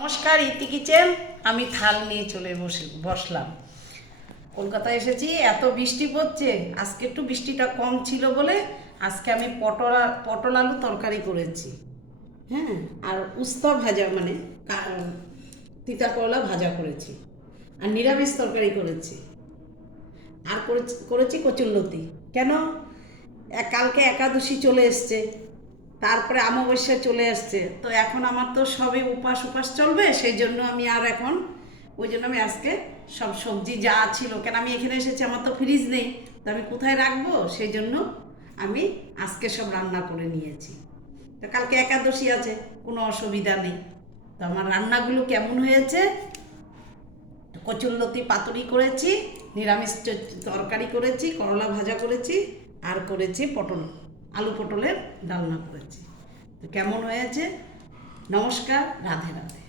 নমস্কার, ইতি কিচেন। আমি থাল নিয়ে চলে বসলাম। কলকাতায় এসেছি, এত বৃষ্টি পড়ছে। আজকে একটু বৃষ্টিটা কম ছিল বলে আজকে আমি পটল আলু তরকারি করেছি। হ্যাঁ, আর উস্তা ভাজা মানে তিতা করলা ভাজা করেছি, আর নিরামিষ তরকারি করেছি, আর করেছি কচুরলতি। কেন? কালকে একাদশী চলে এসছে, তারপরে অমাবস্যা চলে আসছে, তো এখন আমার তো সবে উপাস উপাস চলবে, সেই জন্য আমি আর এখন ওই জন্য আমি আজকে সব সবজি যা ছিল, কেন আমি এখানে এসেছি, আমার তো ফ্রিজ নেই, তো আমি কোথায় রাখবো, সেই জন্য আমি আজকে সব রান্না করে নিয়েছি। তো কালকে একাদশী আছে, কোনো অসুবিধা নেই। তো আমার রান্নাগুলো কেমন হয়েছে? কচুরলতি পাতুরি করেছি, নিরামিষ তরকারি করেছি, করলা ভাজা করেছি, আর করেছি আলু পটলের ডালনা করেছি। তো কেমন হয়েছে? নমস্কার, রাধে রাধে।